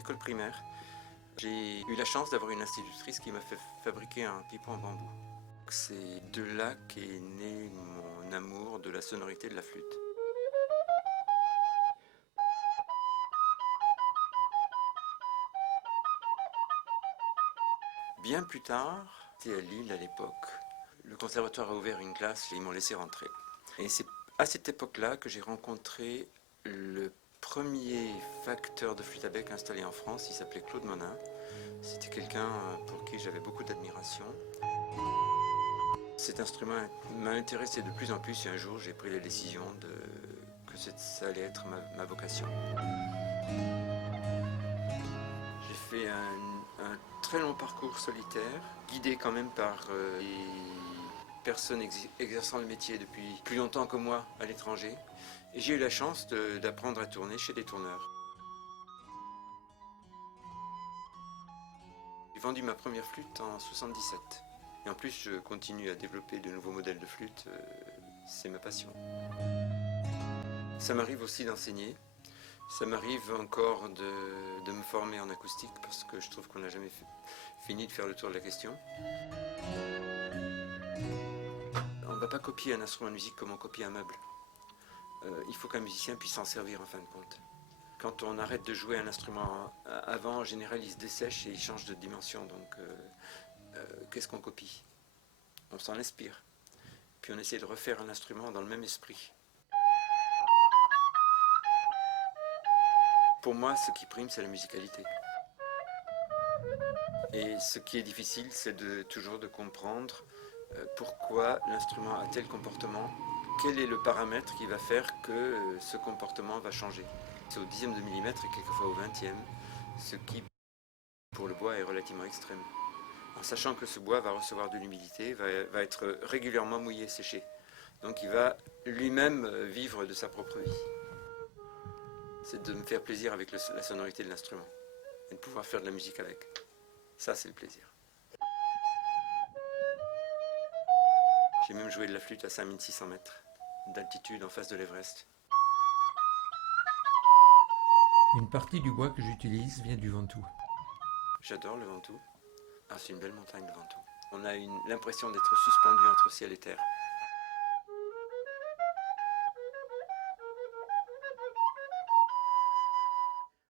école primaire, j'ai eu la chance d'avoir une institutrice qui m'a fait fabriquer un pipeau en bambou. C'est de là qu'est né mon amour de la sonorité de la flûte. Bien plus tard, c'était à Lille à l'époque, le conservatoire a ouvert une classe et ils m'ont laissé rentrer. Et c'est à cette époque-là que j'ai rencontré le premier facteur de flûte à bec installé en France. Il s'appelait Claude Monin. C'était quelqu'un pour qui j'avais beaucoup d'admiration. Cet instrument m'a intéressé de plus en plus et un jour j'ai pris la décision que ça allait être ma vocation. J'ai fait un très long parcours solitaire, guidé quand même par des personnes exerçant le métier depuis plus longtemps que moi à l'étranger. Et j'ai eu la chance d'apprendre à tourner chez des tourneurs. J'ai vendu ma première flûte en 77. Et en plus, je continue à développer de nouveaux modèles de flûte. C'est ma passion. Ça m'arrive aussi d'enseigner. Ça m'arrive encore de me former en acoustique parce que je trouve qu'on n'a jamais fini de faire le tour de la question. On ne va pas copier un instrument de musique comme on copie un meuble. Il faut qu'un musicien puisse s'en servir en fin de compte. Quand on arrête de jouer un instrument avant, en général, il se dessèche et il change de dimension. Donc, qu'est-ce qu'on copie? On s'en inspire. Puis on essaie de refaire un instrument dans le même esprit. Pour moi, ce qui prime, c'est la musicalité. Et ce qui est difficile, c'est toujours de comprendre pourquoi l'instrument a tel comportement, quel est le paramètre qui va faire que ce comportement va changer. C'est au dixième de millimètre et quelquefois au vingtième, ce qui, pour le bois, est relativement extrême. En sachant que ce bois va recevoir de l'humidité, va être régulièrement mouillé, séché. Donc il va lui-même vivre de sa propre vie. C'est de me faire plaisir avec la sonorité de l'instrument et de pouvoir faire de la musique avec. Ça, c'est le plaisir. J'ai même joué de la flûte à 5600 mètres d'altitude en face de l'Everest. Une partie du bois que j'utilise vient du Ventoux. J'adore le Ventoux. Ah, c'est une belle montagne, le Ventoux. On a l'impression d'être suspendu entre ciel et terre.